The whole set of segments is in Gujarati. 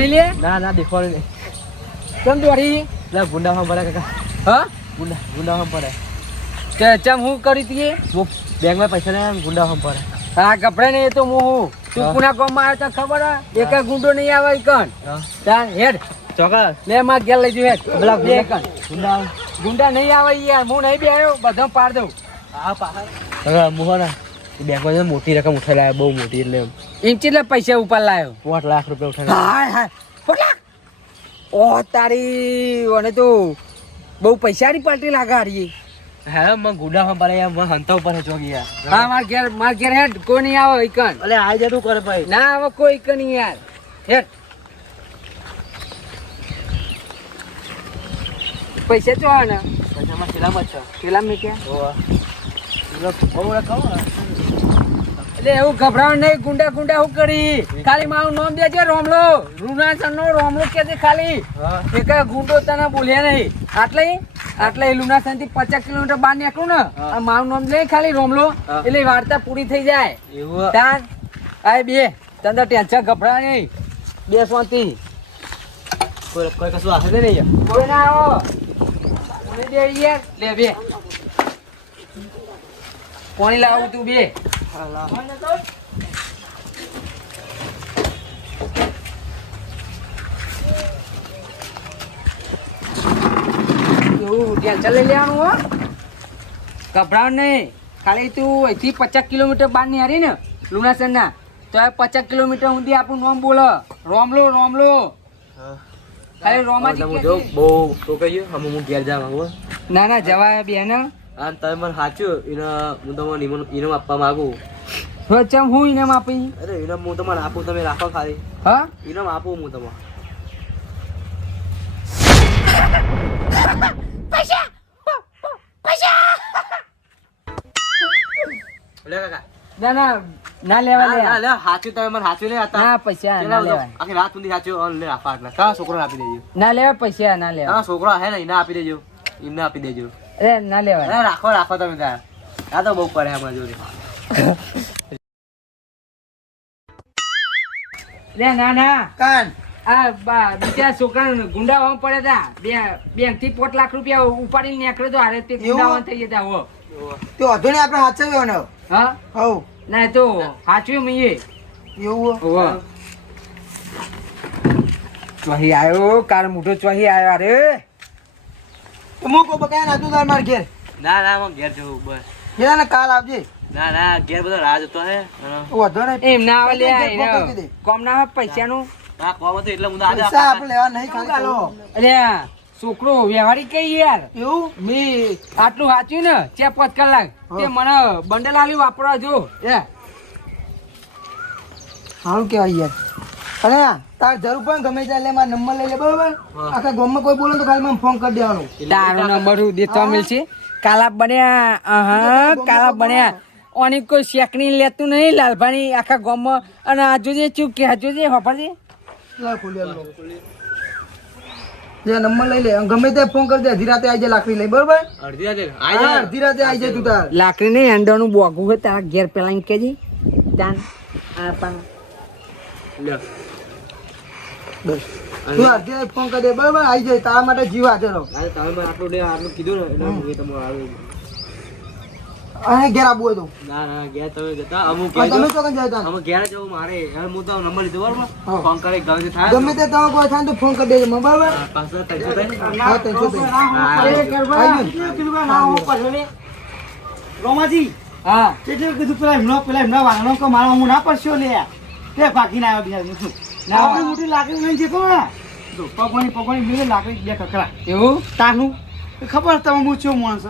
નહીં લે? ના દેખવાનું નહીં. કેમ દોડી? લે ગુંડા હમ પડે કાકા. હા? ગુંડા હમ પડે. તે ચમ હું કરી તી? હું બેંકમાં પૈસા ને ગુંડા હમ પડે. હા કપડા ને એ તો હું તું પુના કોમમાં આવ્યો તો ખબર હે એક ગુંડો નહીં આવે કણ તાર હેડ ચોક્કસ. લે માં ઘેર લઈ જુ હેડ પેલા લે કણ ગુંડા ગુંડા નહીં આવે યાર હું નહીં બેહ્યો બધો પાડ દઉં હા પાહા. હવે મોહના બેંકમાં મોટી રકમ ઉઠાઈ લાવ્યા, બહુ મોટી, એટલે એમ કેટલા પૈસા ઉપર લાવ્યો? 5 લાખ રૂપિયા ઉઠાઈ. હાય પોટલા ઓ તારી ઓને તો બહુ પૈસાની પાર્ટી લાગે હારી. હા મને ગુંડા હમ પડે યાર, મને હંતા ઉપર ચોકી યાર. હા માર ઘેર હેડ કોઈ નહીં આવે ઈકન. અલે આ જતું કરે ભાઈ. ના આવે કોઈ ઈકન નહીં યાર હેડ. પૈસા ચો આવે ને પૈસામાં છેલ્લામાં જ છે. પેલા મેં ક્યાં ઓવા. બહુ રકમ. એટલે એવું ગભરાવ નહીં. ગુંડા હું કરી ખાલી મારું નામ દેજે રોમલો રૂનાસન નો રોમલો કે છે ખાલી. એક ગુંડો તને બોલ્યા નહીં આટલે લુનાસન થી 50 કિલોમીટર બહાર નીકળું ને આ મારું નામ લે ખાલી રોમલો એટલે વાર્તા પૂરી થઈ જાય. એવું તાન આ બે તને તો ટેન્શન ગભરા નહીં. બે શાંતિ કોઈ કશું હાથે નહીં યાર. કોઈ ના આવો કોઈ દે યાર. લે બે પાણી લાવું તું બે. ટેન્શન લઈ લેવાનું હો. ગભરાવ નહીં. ખાલી તું અહીંથી 50 કિલોમીટર બહાર ની હારી ને લુણાસન ના તો 50 કિલોમીટર સુધી આપણું નામ બોલો રોમલો. ખાલી રોમાજી જો બહુ તો કહીએ અમે હું ઘેર જા માંગુ. ના જવાય બેન. આ તમે મને સાચું એને હું તમને ઇનામ આપવા માંગુ. ચમ હું ઇનામ આપી? અરે ઇનામ હું તમારે આપું, તમે રાખો ખાલી. હા ઇનામ આપું હું તમને. પૈસા લે કાકા. ના લેવા લે. લે સાચું તમે મને સાચું નહીં આપતા. ના પૈસા ના લેવાય. આખી રાત સુધી સાચું લે આપા. એટલે કા છોકરો આપી દેજો. ના લેવા પૈસા ના લેવા. હા છોકરો હે ને એને આપી દેજો. એમને આપી દેજો. અરે ના લેવાય. અરે રાખો તમે ત્યાં. આ તો બહુ પડે અમારા જોડે. લે ના કાન આ બીજા છોકરા ગુંડા હોમ પડે તા બેંક થી 5 લાખ રૂપિયા ઉપાડીને નીકળ્યો તો હારે તે ગુંડા થઈ જતા હો. તે વધુ ને આપણે હાચવ્યો ને. હા હવ ના તો સાચું મીએ એવું હો. ચોહી આવ્યો કાર મોટો ચોહી આવ્યો. અરે તો મો કો બકાય ના તું તાર માર ઘેર ના હું ઘેર જવું બસ. કેલા ને કાલ આવજે. ના ઘેર બધો રાહ જોતો હે. વધુ ને એમ ના આવે લે ફોન કરી દે. કોમ ના પૈસા નું. હા કોમ તો એટલે હું આજે પૈસા આપણે લેવા નહીં ખાલી. અરે છોકરો વ્યવહારિક કઈ યાર. એવું મે આટલું વાંચ્યું ને 4-5 કલાક તે મને બંડલ આલ્યું વાપરવા જો. સારું કેવાય યાર. અને તાર જરૂર પણ ગમે ત્યાં લે મારો નંબર લઈ લે બરોબર. આખા ગામમાં કોઈ બોલે તો ખાલી મને ફોન કરી દેવાનો. તારો નંબર દેતો મળશે. કાલા બન્યા ઓની કોઈ શેકણી લેતું નહીં લાલભાની આખા ગામમાં. અને આ જોજે ચૂપ કે જોજે હોપાજી લા ખોલ્યા લો. જે નંબર લઈ લે ગમે ત્યાં ફોન કરી દે. અડધી રાતે આવી જાય લાકડી લઈ બરોબર. અડધી રાતે હા, અડધી રાતે આવી જાય તું તાર. લાકડી નહીં અંડાનું બોગું હોય તારા ઘેર પેલા એમ કેજી તાન આ પણ લે બસ તું અડધી રાતે ફોન કરી દે બરોબર. આવી જાય તારા માટે જીવ હાજર રહો. આજે તમે મને આટલું કીધું ને એટલે હું તમારું આવ્યું. અને ઘેર આવવું હોય તો ના ઘેર તમે જતા અમુક પણ તમે તો કઈ જતા અમે ઘેર જવું મારે. હવે હું તો નંબર લીધો બરોબર. હા. ફોન કરે ગમે તે થાય. ગમે તે તમે કોઈ થાય તો ફોન કરી દેજો મને બરોબર. પાછા 300 થાય ને? હા 300 રોમાજી હા કેટલું કીધું પેલા વાહનો કો મારો હું ના પડશો લે તે ભાગીને આવ્યો બિચાર ના આપણે મોટી લાકડી લઈને જતો ને જો પગવાની મિલે લાકડી બે કકરા એવું તાનું ખબર તમે હું છું માણસ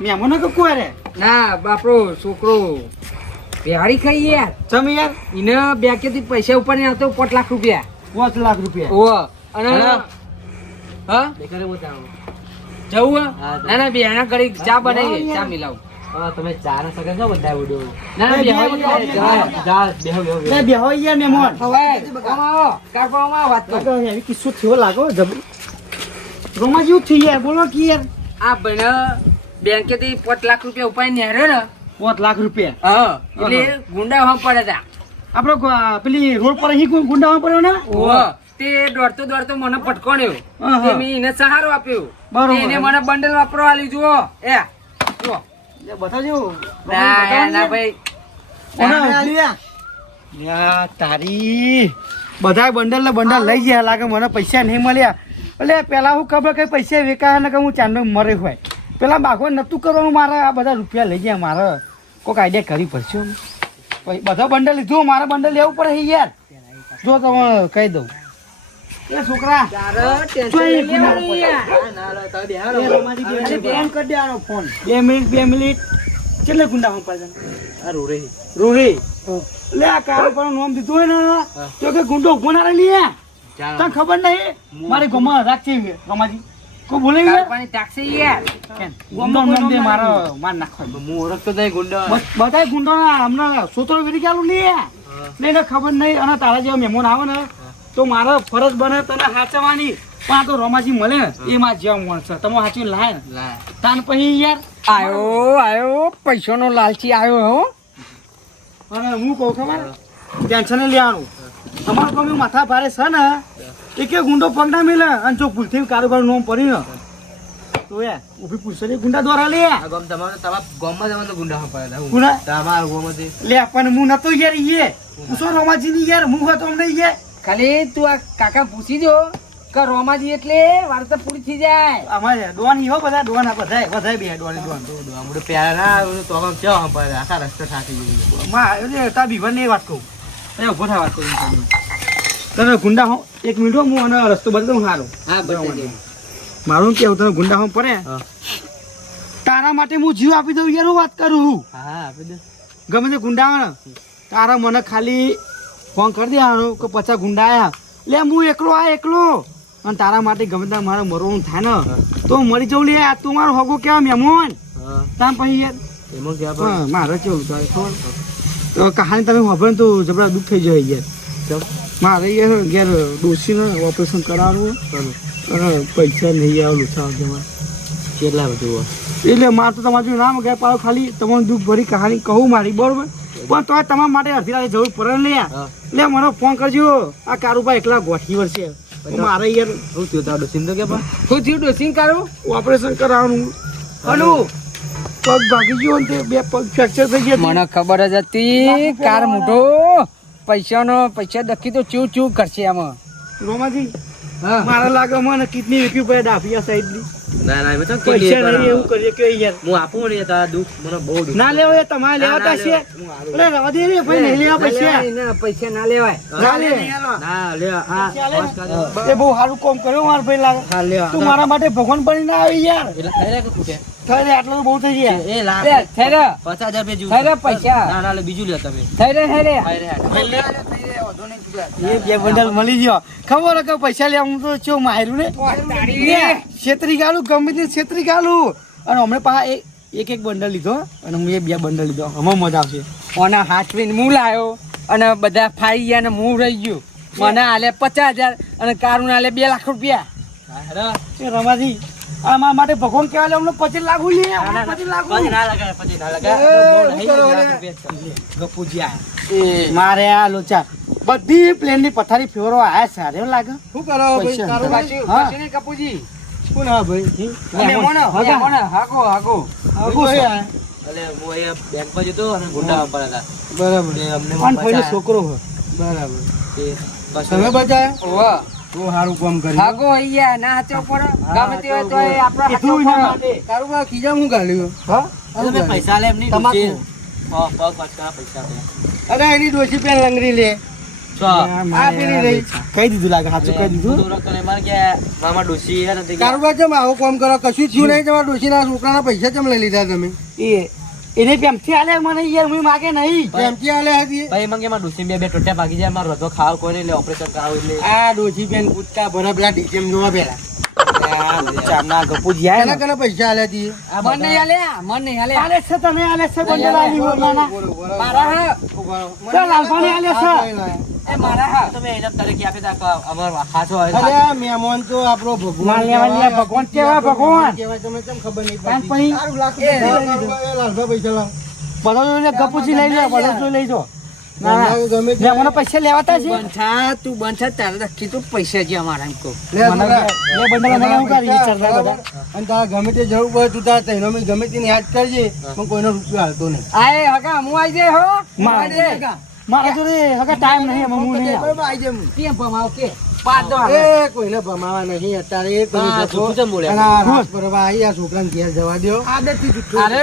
મેં મને કે કોઈ રે ના બાપરો છોકરો બિહારી ખાઈ યાર. ચમ યાર એને બેંકેથી પૈસા ઉપર નહીં આવતો 5 લાખ રૂપિયા. 5 લાખ રૂપિયા ઓ અને હા દેખાડે હું ત્યાં આવું. જવું હે? હા, ના બેના ઘડી ચા બનાવી ચા મિલાવું. હા તમે ચાર સગા છો બધા ઉડો. ના બે બેહો જા બે બેહો યાર મહેમાન હવે આવો કારવામાં વાત કર. એવી કિસ્સો થયો લાગો જબરી રોમાજી હું થઈ યાર બોલો કે યાર આ બને બેંકેથી 5 લાખ રૂપિયા ઉપાડી નેર્યો ને 5 લાખ રૂપિયા હા એટલે ગુંડા હમ પડે તા આપણો પેલી રોડ પર અહીં ગુંડામાં પડ્યો ને ઓહો તે દોડતો દોડતો મને પટકોણ્યો હા. તે મેં એને સહારો આપ્યો બરોબર. તે એને મને બંડલ વાપરવા આલ્યું જુઓ જુઓ બતાવજો ના ભાઈ તારી બધા બંડલ ને બંડલ લઈ ગયા લાગે મને પૈસા નહીં મળ્યા એટલે પેલા હું ખબર કે પૈસા વેકાયા ને કે હું ચાંદો મરે હોય પેલા બાગવાન નતું કરવાનું મારે આ બધા રૂપિયા લઈ ગયા મારે કોઈક આઈડિયા કરવી પડશે પછી બધા બંડલ લીધું મારે બંડલ લેવું પડે યાર જો તમે કહી દઉં એ છોકરા જોઈ લેવાનું યાર. ફોન 2 મિનિટ કેટલે ગુંડા પડે રોહી લે આ કારો પર નામ દીધું હોય ને તો કે ગુંડો ઉભો ના રહી લે તને ખબર નહીં મારી ગોમાં રાખી રમાજી કોઈ ભૂલી ગયા પાણી ટાક્સી યાર ગુંડો નામ દે મારો માર નાખો હું ઓળખતો નહીં ગુંડા બધા ગુંડો ના હમણાં સોતરો વેરી ચાલુ લે એને ખબર નહીં અને તારા જેવા મહેમાન આવે ને તો મારો ફરજ બને તને સાચવવાની પણ આ તો રમાજી મળે ને એ માં જેવા માણસ છે તમે સાચવી લાય ને તાન પછી યાર આયો પૈસાનો લાલચી આવ્યો હો અને હું કહું ખબર ટેન્શન નહીં લેવાનું અમારું ગમે માથા ભારે છે ને એક ગુંડો પગ ના મિલે અને જો ભૂલથી કારોબાર નોમ પડી ને તો યાર ઉભી પૂછશે ગુંડા દ્વારા લે આ ગામ તમારા ગામમાં જવાનું ગુંડા પડેલા હું ગુના તમારા ગામમાંથી લે પણ હું નતો યાર ઈએ પૂછો રોમાજી ની યાર હું હતો અમને ઈએ ખાલી તું આ કાકા પૂછી જો કે રોમાજી એટલે વાર્તા પૂરી થઈ જાય અમારે ડોન ઈહો બધા ડોન આ બધા બે ડોન આપણે પ્યારા ના આવ્યું તો આમ કેવા પડે આખા રસ્તે થાકી ગયું માં એટલે તા બીવર ની વાત કહું એ ઉભો થા વાત કરું તને ગુંડા હો 1 મિનિટ હું અને રસ્તો બતાવું સારો હા બતાવી મારું કેવું તને ગુંડા હો પડે તારા માટે હું જીવ આપી દઉં યાર હું વાત કરું હા આપી દે ગમે તે ગુંડા આવે ને તારા મને ખાલી ફોન કરી દેવાનો કે 50 ગુંડા આયા લે હું એકલો અને તારા માટે ગમે ત્યાં મારે મરવાનું થાય ને તો મરી જવું લે તું મારો હગો કેવા મહેમાન તાર પછી યાર એમાં ક્યાં હા મારે કેવું તારે ખબર તો કહાની તમે ખબર તો જબરા દુઃખ થઈ જાય યાર મારે યાર ઘેર ડોસીને ઓપરેશન કરાવવું અને પૈસા નહીં આવેલું છે કેટલા બધું એટલે મારે તો તમારું નામ ગયા પાડો ખાલી તમારું દુઃખ ભરી કહાની કહું મારી બરોબર પણ તો તમારા માટે અડધી રાતે જરૂર પડે ને લે મને ફોન કરજો આ કારુભાઈ એકલા ગોઠી વર્ષે મારે યાર શું થયું તારો સિંધો કે પણ હું થયું ડોસિંગ કરું ઓપરેશન કરાવવાનું હલું પગ ભાગી ગયો ને તે 2 પગ ફ્રેક્ચર થઈ ગયા મને ખબર જ હતી કાર મોટો પૈસા દખી તો ચૂ ચૂ કરશે આમાં રોમાજી મારા લાગે મને કિડની વેચવી પડે ડાફિયા સાઈડની ના ના મેં તો પૈસા નહીં એવું કરીએ કે યાર હું આપું ને તારા દુઃખ મને બહુ દુઃખ ના લેવો એ તમારે લેવાતા છે અરે રવા દે રે ભાઈ નહીં લેવા પૈસા ના પૈસા ના લેવાય ના લે ના લે આ એ બહુ સારું કામ કર્યો મારા ભાઈ લાગે હા લે તું મારા માટે ભગવાન બની ના આવી યાર એટલે થઈ રહ્યા કે ખૂટે થઈ આટલું તો બહુ થઈ ગયા એ લાખ લે, થઈ રે 50,000 રૂપિયા જેવું થઈ રે પૈસા ના ના લે બીજું લે તમે થઈ રે થઈ રહ્યા એ બે બંડલ મળી ગયો ખબર કે પૈસા લે હું તો ચો માર્યું ને છેતરી ગાલું ગમે તે છેતરી ગાલું અને હમણાં પાછા એક બંડલ લીધો અને હું એ 2 બંડલ લીધો હમણાં મજા આવશે ઓના હાથવીને હું લાયો અને બધા ફાઈ ગયા ને હું રહી ગયો મને આલે 50,000 અને કારું આલે 2 લાખ રૂપિયા એ રમાજી આ મારા માટે ભગવાન કહેવા લે અમને 25 લાખ લે 25 લાખ પછી ના લગાય પછી ના લગાય ગપુજીયા મારે આ લોચા બધી પ્લેન ની પથારી ફેરવા આયા સારે લાગે શું કરો કપૂજી કોણ હા ભાઈ હાગો હાગો અલે હું અહીંયા બેંક માં જતો અને ગુંડા પડ્યા બરાબર હતા અમને પણ ભાઈનો છોકરો હોય બરાબર તમે બચાયા ઓવા તો સારું કામ કર્યું હાગો અહીંયા ના હાચો પડે ગમે તે હોય તો એ આપણા હાચો કીધું એના પડે. માટે કારુબા કીધા હું ગાલ્યું હા તમે પૈસા લે એમ નહીં તમાકુ. પગ પાછા પૈસા દે અરે એની ડોસી પેન લંગડી લે તો આ પેલી રહી કહી દીધું લાગે સાચું કહી દીધું મારે કે મામા ડોસી હે ને તે કારોબાર ચમ આવો કામ કરો કશું થયું નહીં તમારા ડોશીના છોકરાના પૈસા ચમ લઈ લીધા તમે એને પ્રેમથી આલે મને યાર હું માગે નહીં પ્રેમથી આલે હતી ભાઈ મંગે માં ડોસી બે ટોટ્યા ભાગી જાય મારો રધો ખાવ કોઈ એટલે ઓપરેશન કરાવ એટલે આ ડોશી બેન કૂદકા ભરા પેલા ડીસીએમ જોવા પેલા ચારના ગપુજી આયા કેના કેના પૈસા આલે હતી મન નહીં હાલે મન નહીં હાલે આલે છે તને આલે છે બંડલ આલી બોલવાના મારા હા ચાલ લાલભાઈ આલે છે એ મારા હા તમે એના તરીકે આપી દા અમાર હાથો અરે આ મહેમાન તો આપણો માલ લેવા લે ભગવાન કેવા ભગવાન કહેવાય તમને કેમ ખબર નહીં કાન પડી પડી લાખ પૈસા લાલભા પૈસા લાવ બધો જોઈને ગપુજી લઈ લે બધો જોઈ લઈ જો ગમે તે મને પૈસા લેવાતા છે તું બંધા તારે નક્કી તું પૈસા જે અમારા એમ કહું લે છોકરા. બે બંડલ મને શું કરી વિચારતા બધા અને તારા ગમે તે જરૂર પડે તું તારા તૈનો મેં ગમે તેને યાદ કરજે પણ કોઈનો રૂપિયો હાલતો નહીં આય હગા હું આઈ જઈ હો મારા જોડે હવે ટાઈમ નહીં એમાં હું નહીં આવું. બરાબર, આઈ જા હું. કેમ ભમાવ કે પાડ દો હવે. એ કોઈને ભમાવા નહીં અત્યારે એ તમે હા, જશો. જૂઠું કેમ બોલ્યા? અને આ રાત પરવા આવી આ છોકરાને ઘેર જવા દ્યો. આદતથી જુઠ્ઠું. અરે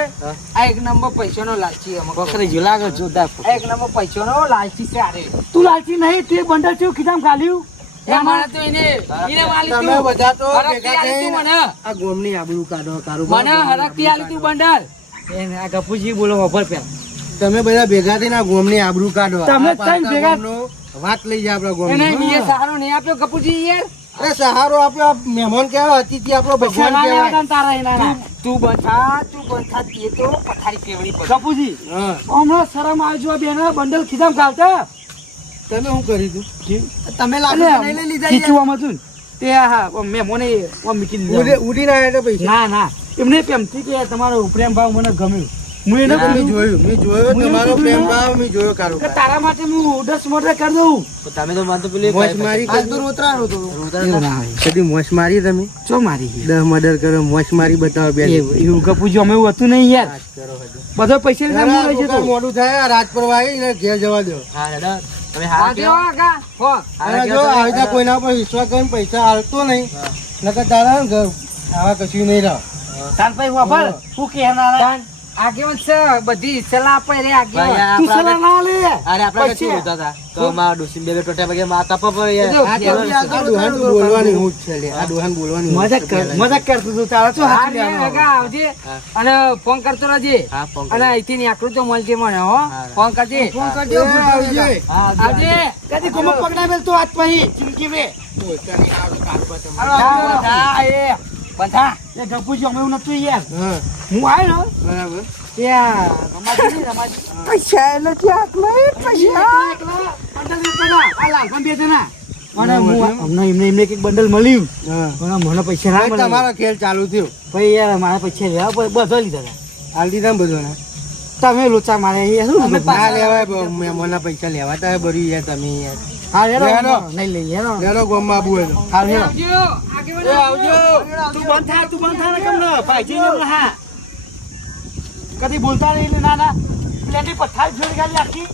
આ એક નંબર પૈસાનો લાલચી અમુક બકરી જો લાગે જોરદાર આ એક નંબર પૈસાનો લાલચી છે અરે તું લાલચી નહીં તે બંડલ ચેવું ખીચામ ગાલ્યું એ મારે તો એને વાલી તું તમે બધા તો હરખથી ભેગા આલી તું થઈને મને આ ગોમની આબરૂ કાઢો કારોબાર મને હરખથી આલી તું બંડલ એને આ ગપુજી બોલો ખબર પેલા તમે બધા ભેગા થઈને આ ગોમની આબરૂ કાઢો તમે આ ત્રણ ભેગા- ગોમનો વાત લઈ જાય આપણા એને ગોમની બીજે સહારો નહીં આપ્યો કપૂરજી યાર અરે સહારો આપ્યો આ મહેમાન કહેવાય અતિથિ આપણો ભગવાન ભગવાન કહેવાય લેવાતા તારા એના તું બંધા તે તો પથારી કેવડી પડી કપૂજી હા હમણાં શરમ આવી જો બેન બંડલ ખીચામ ગાલતા તમે શું કર્યું તું તમે ખીચવામાં હતું ને. તે હા મેં મને મૂકી દીધા ઉડી ના આવ્યા પૈસા ના ના એમને પ્રેમથી કે તમારો પ્રેમ ભાવ મને ગમ્યું હું એને મેં કીધું જોયો મેં તમારો કીધું પ્રેમ ને ભાવ મેં જોયો કે કારોબાર તારા માટે હું 10 મોટર કરી દઉં તો તમે તો માનતો પેલી મોજ મારી કદી મોજ મારી તમે ચો મારી ગઈ 10 મર્ડર કરો મોજ મારી બતાવો બે એવું કપૂજી અમે એવું હતું નહીં યાર બધો પૈસા લીધા હું લઈ જતો મોડું થાય આ રાત પર આવી ને ઘેર જવા દો હા દાદા તમે હારા આજે કેવો આગા હો અને જો આવી રીતે કોઈના પર વિશ્વાસ કરીને પૈસા હાલતો નહીં નકર તારા ને ઘર આવા કશું નહીં રહો તાર ભાઈ વાપર હું કહેનારા આગેવાન છે બધી સલાહ આપે રે આગેવાન ભાઈ, તું સલાહ ના લે અરે આપણે પછી કશું હોતા હતા તો માં ડોસી બે ટોટા પગે માતા પર યાર આ ડોહાન તો બોલવાની હું જ છે લે આ ડોહાન બોલવાની હું જ છે. મજાક કરતો તું તારા શું હા હાથ રે આગા આવજે અને ફોન કરતો રહેજે હા ફોન અને અહીંથી નીકળું તો મળજે મને હો ફોન કરજે ફોન કરજો, આવજે. આવજે કદી કોમો પકડા મેલ તો હાથ પહી ચીમકી વે પોતાની આ કાઢવા તમે. બંધા એ બંધા એ ગપુજી અમે એવું નતું યાર હા હું આવ્યો ને બરાબર ત્યાં રમાજી નહીં રમાજી પૈસા એટલે હાથમાં એકલા એકલા બંડલ વેચતા હતા. આ લાલભાઈ બે જણા અને હું અમને એમને કંઈક બંડલ મળ્યું હા પણ મને પૈસા ના હવે મળ્યા તમારો ખેલ ચાલુ થયો ભાઈ યાર મારા પૈસા લેવા બધો લીધા હતા હાલ દીધા ને બધો ને તમે લોચા મારે યાર શું ના લેવાય મહેમાનના પૈસા લેવાતા હોય બરી યાર તમે યાર હા હેરો લેવાનો. નહીં લઈ હેરો લેનો ગોમમાં આબુ હોય તો. હા હેરો આવજો આગેવાન તું બંધ થા ને કેમ ના ભાઈજી ને હા કદી બોલતા નહીં એટલે ના ના પ્લેટી પથારી ફેરી ખાલી આખી